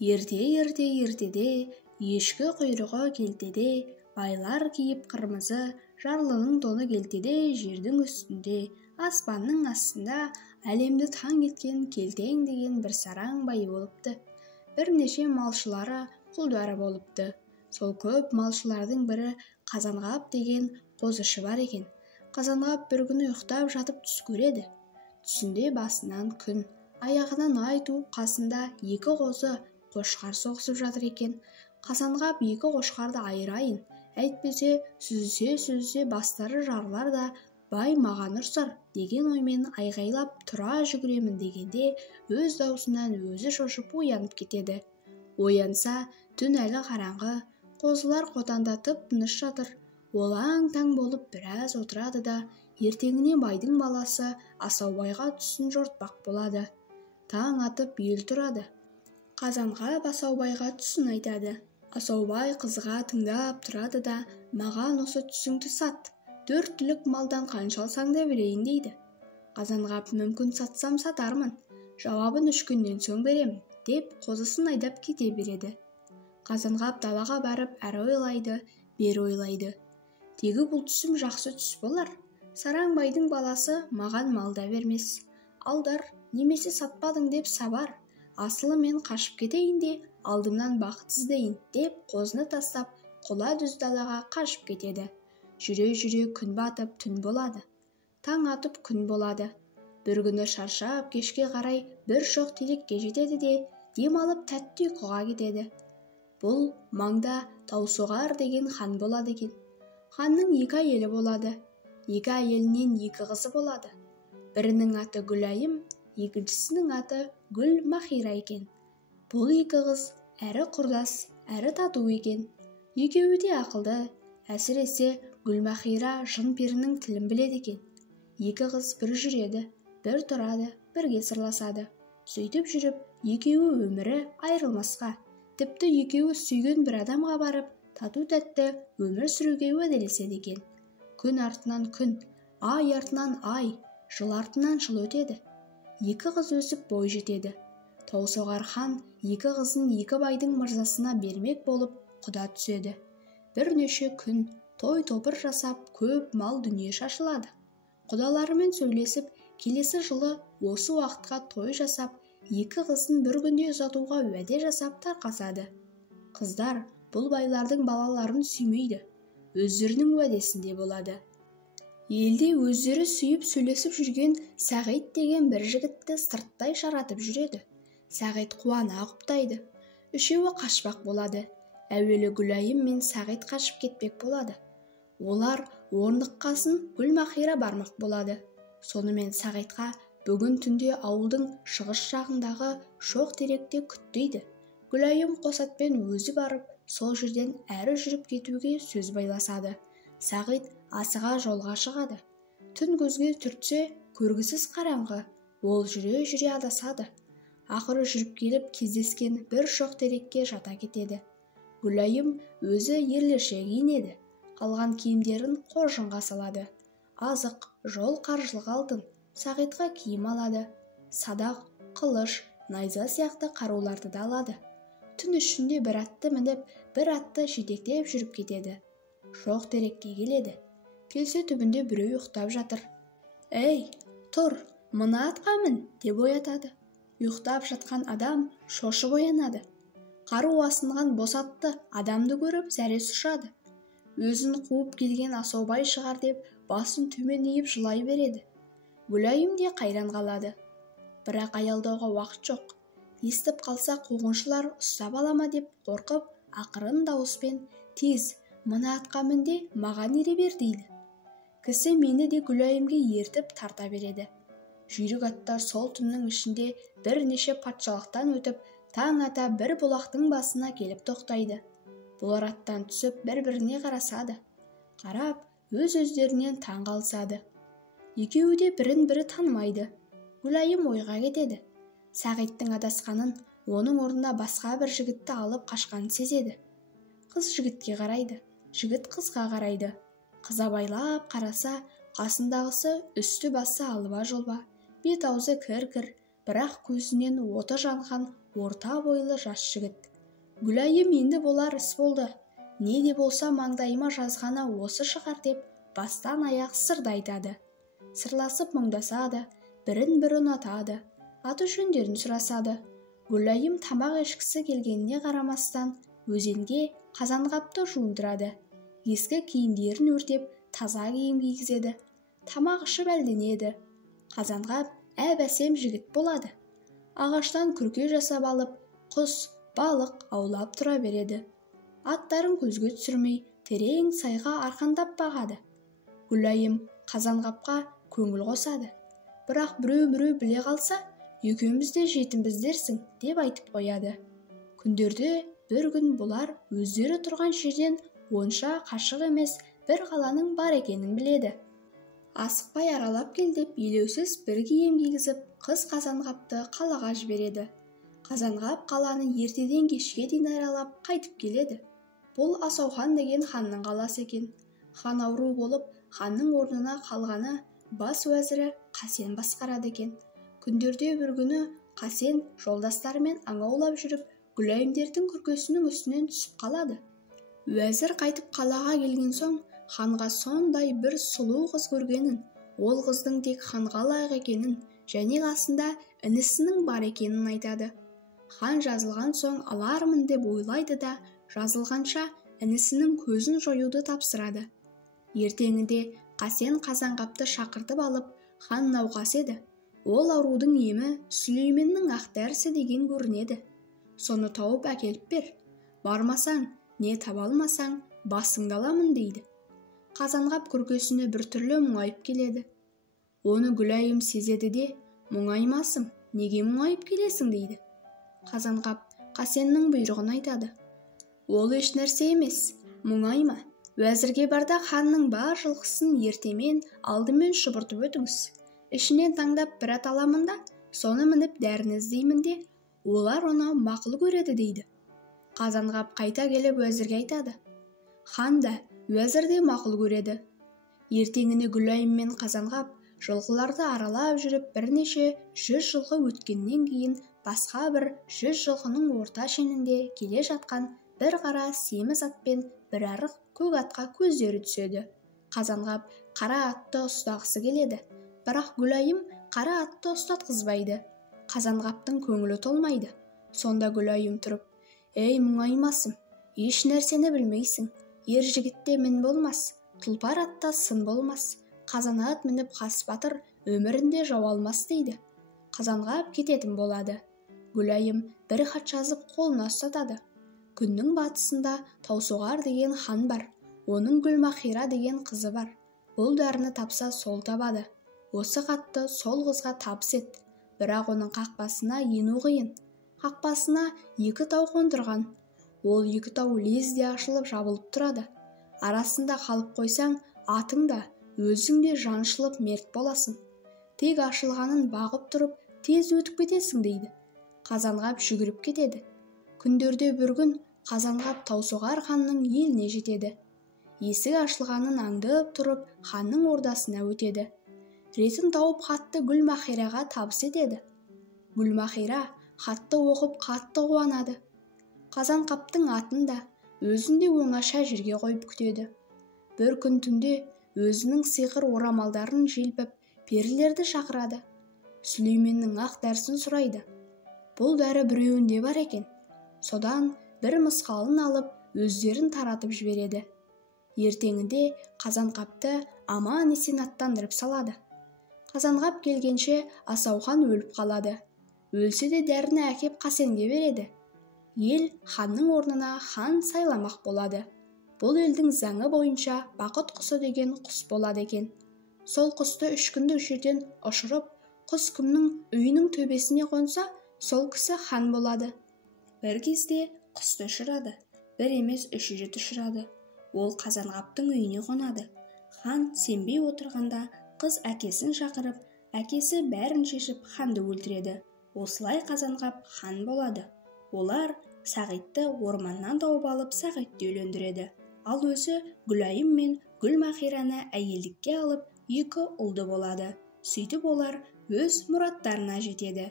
Ертеде, ешкі құйрығы келтеде, байлар киіп қырмызы, жарлының тоны келтеде, жердің үстінде, аспанның астында әлемді таң еткен келтең деген бір сараң бай болыпты. Бірнеше малшылары құлдары болыпты. Сол көп малшылардың бірі Қазанғап деген қозышы бар екен. Қазанғап бір күні ұйықтап жатып түс көреді. Түсінде басынан күн, аяғынан ай туып, қасында екі қозы қошқар соғысып жатыр екен. Қазанғап екі қошқарды айырайын, әйтпесе сүзісе бастары жарылар да бай маған ұрсар деген оймен айғайлап тұра жүгіремін дегенде өз даусынан өзі шошып оянып кетеді. Оянса, түн әлі қараңғы, қозылар қотанда тып-тыныш жатыр. Олаң-таң болып біраз отырады да, ертеңіне байдың баласы Асаубайға түсін жортпақ болады. Таң атып ел тұрады. Қазанғап Асаубайға түсін айтады. Асаубай қызға тыңдап тұрады да, маған осы түсіңді сат, 4 түлік малдан қанша алсаң да берейін дейді. Қазанғап мүмкін сатсам сатармын, жауабын 3 күннен соң беремін, деп қозысын айдап кете береді. Қазанғап далаға барып әрі ойлайды, бері ойлайды. Тегі бұл түсім жақсы түс болар. Сараңбайдың баласы маған малда бермес. Алдар, немесе сатпадың деп сабар. Асылы мен қашып кетейін де, алдымнан бақыт іздейін деп қозыны тастап, құла дүз далаға қашып кетеді. Жүре күн батып түн болады. Таң атып күн болады. Бір күні шаршап кешке қарай бір шоқ терекке жетеді де, дем алып тәтті ұйқыға кетеді. Бұл маңда Таусоғар деген хан болады екен. Ханның 2 әйелі болады. 2 әйелінен 2 қызы болады. Бірінің аты Гүлайым, екіншісінің аты Гүлмахира екен. Бұл 2 қыз әрі құрдас, әрі тату екен. Екеуі де ақылды. Әсіресе Гүлмахира жын перінің тілін біледі екен. 2 қыз бір жүреді, бір тұрады, бірге сырласады. Сөйтіп жүріп, екеуі өмірі айырылмасқа, тіпті екеуі сүйген бір адамға барып, тату-тәтті өмір сүруге уәделеседі екен. Күн артынан күн, ай артынан ай, жыл артынан жыл өтеді. 2 қыз өсіп бой жетеді. Таусоғар хан 2 қызын 2 байдың мырзасына бермек болып құда түседі. Бірнеше күн той-топыр жасап, көп мал дүние шашылады. Құдаларымен сөйлесіп, келесі жылы осы уақытқа той жасап, 2 қызын бір күнде ұзатуға уәде жасап тарқасады. Қыздар бұл байлардың балаларын сүймейді, өздерінің уәдесінде болады. Елде өздері сүйіп сөйлесіп жүрген Сағит деген бір жігітті сырттай шаратып жүреді. Сағит қуана құптайды. Үшеуі қашпақ болады. Әуелі Гүлайым мен Сағит қашып кетпек болады. Олар орныққасын Гүлмахира бармақ болады. Сонымен Сағитқа бүгін түнде ауылдың шығыс жағындағы шоқ теректе күттейді. Гүлайым қосатпен өзі барып, сол жерден әрі жүріп кетуге сөз байласады. Сағит асыға жолға шығады. Түн көзге түртсе, көргісіз қараңғы. Ол жүре адасады. Ақыры жүріп келіп кездескен бір шоқ терекке жата кетеді. Гүлайым өзі ерлерше киінеді. Қалған киімдерін қоржынға салады. Азық, жол қаржылық алтын, Сағитқа киім алады. Садақ, қылыш, найза сияқты қаруларды да алады. Түн ішінде бір атты мініп, бір атты жетектеп жүріп кетеді. Шоқ терекке келеді. Келсе түбінде біреу ұйықтап жатыр. «Ей, тұр, мына атқа мін!» деп оятады. Ұйықтап жатқан адам шошып оянады. Қару асынған бос атты адамды көріп зәресі ұшады. Өзін қуып келген Асаубай шығар деп басын төмен иіп жылай береді. Гүлайым де қайран қалады. Бірақ аялдауға уақыт жоқ. Естіп қалса қуғыншылар ұстап алама деп қорқып, ақырын дауыспен «Тез, мына атқа мін де маған ере бер» дейді. Кісі мені де Гүлайымге ертіп тарта береді. Жүйрік аттар сол түннің ішінде бірнеше патшалықтан өтіп, таң ата бір бұлақтың басына келіп тоқтайды. Бұлар аттан түсіп бір-біріне қарасады. Қарап, өз-өздерінен таң қалысады. Екеуі де бірін-бірі танымайды. Гүлайым ойға кетеді. Сағиттің адасқанын, оның орнына басқа бір жігітті алып қашқанын сезеді. Қыз жігітке қарайды, жігіт қызға қарайды. Қыз абайлап қараса, қасындағысы үсті басы алба-жұлба, бет-аузы кір-кір, бірақ көзінен оты жанған орта бойлы жас жігіт. Гүлайым енді болар іс болды. Не де болса маңдайыма жазғаны осы шығар деп бастан аяқ сырды айтады. Сырласып мұңдасады, бірін-бірі ұнатады, аты жөндерін сұрасады. Гүлайым тамақ ішкісі келгеніне қарамастан өзенге қазанғапты жуындырады. Ескі киімдерін өртеп таза киім кигізеді. Тамақ ішіп әлденеді. Қазанғап әп-әсем жігіт болады. Ағаштан күрке жасап алып, құс, балық аулап тұра береді. Аттарын көзге түсірмей, терең сайға арқандап бағады. Гүлайым Қазанғапқа көңіл қосады. Бірақ біреу біле қалса, екеуміз де жетімбіз дерсің деп айтып қояды. Күндерде бір күн бұлар өздері тұрған жерден онша қашық емес бір қаланың бар екенін біледі. Асықпай аралап кел деп елеусіз бір киім кигізіп, қыз Қазанғапты қалаға жібереді. Қазанғап қаланы ертеден кешке дейін аралап қайтып келеді. Бұл Асаухан деген ханның қаласы екен. Хан ауру болып, ханның орнына қалғаны бас уәзірі Қасен басқарады екен. Күндерде бір күні Қасен жолдастарымен аң аулап жүріп, Гүлайымдердің күркесінің үстінен түсіп қалады. Уәзір қайтып қалаға келген соң, ханға сондай бір сұлу қыз көргенін, ол қыздың тек ханға лайық екенін, және қасында інісінің бар екенін айтады. Хан жазылған соң алармын деп ойлайды да, жазылғанша інісінің көзін жоюды тапсырады. Ертеңінде Қасен Қазанғапты шақыртып алып, хан науқас еді. Ол аурудың емі Сүлейменнің ақ дәрісі деген көрінеді. Соны тауып әкеліп бер. Бармасаң, не таба алмасаң, басыңды аламын дейді. Қазанғап күркесіне біртүрлі мұңайып келеді. Оны Гүлайым сезеді де, мұңаймасым, неге мұңайып келесің дейді. Қазанғап Қасеннің бұйрығын айтады. Ол еш нәрсе емес, мұңайма. Уәзірге барда ханның бар жылқысын ертемен алдымен шұбыртып өтіңіз. Ішінен таңдап бір ат аламын да, соны мініп дәріні іздеймін де, олар оны мақұл көреді дейді. Қазанғап қайта келіп уәзірге айтады. Хан да, уәзір де мақұл көреді. Ертеңіне Гүлайым мен Қазанғап жылқыларды аралап жүріп, бірнеше 100 жылқы өткеннен кейін басқа бір 100 жылқының орта шенінде келе жатқан бір қара семіз атпен бір арық көк атқа көздері түседі. Қазанғап қара атты ұстағысы келеді, бірақ Гүлайым қара атты ұстатқызбайды. Қазанғаптың көңілі толмайды. Сонда Гүлайым тұрып, «Ей мұңаймасым, еш нәрсені білмейсің. Ер жігітте мін болмас, тұлпар атта сын болмас. Қазан ат мініп қас батыр өмірінде жау алмас» дейді. Қазанғап кететін болады. Гүлайым бір хат жазып қолына ұстатады. Күннің батысында Таусоғар деген хан бар. Оның Гүлмахира деген қызы бар. Бұл дәріні тапса сол табады. Осы хатты сол қызға табыс ет. Бірақ оның қақпасына ену қиын. Қақпасына 2 тау қондырған. Ол 2 тау лезде ашылып жабылып тұрады. Арасында қалып қойсаң, атың да, өзің де жаншылып мерт боласың. Тек ашылғанын бағып тұрып, тез өтіп кетесің дейді. Қазанғап жүгіріп кетеді. Күндерде бір күн Қазанғап Таусоғар ханның еліне жетеді. Есік ашылғанын аңдып тұрып, ханның ордасына өтеді. Ретін тауып хатты Гүлмахираға табыс етеді. Гүлмахира хатты оқып қатты қуанады. Қазанғаптың атын да, өзін де оңаша жерге қойып күтеді. Бір күн түнде өзінің сиқыр орамалдарын желпіп, перілерді шақырады. Сүлейменнің ақ дәрісін сұрайды. Бұл дәрі біреуінде бар екен. Содан бір мысқалын алып, өздерін таратып жібереді. Ертеңінде Қазанғапты аман есен аттандырып салады. Қазанғап келгенше Асаухан өліп қалады. Өлсе де дәріні әкеп Қасенге береді. Ел ханның орнына хан сайламақ болады. Бұл елдің заңы бойынша бақыт құсы деген құс болады екен. Сол құсты 3 күндік жерден ұшырып, құс кімнің үйінің төбесіне қонса, сол кісі хан болады. Бір кезде құсты ұшырады. Бір емес 3 рет ұшырады. Ол Қазанғаптың үйіне қонады. Хан сенбей отырғанда қыз әкесін шақырып, әкесі бәрін шешіп ханды өлтіреді. Осылай Қазанғап хан болады. Олар Сағитты орманнан тауып алып Сағитты үйлендіреді. Ал өзі Гүлайым мен Гүлмахираны әйелдікке алып 2 ұлды болады. Сөйтіп олар өз мұраттарына жетеді.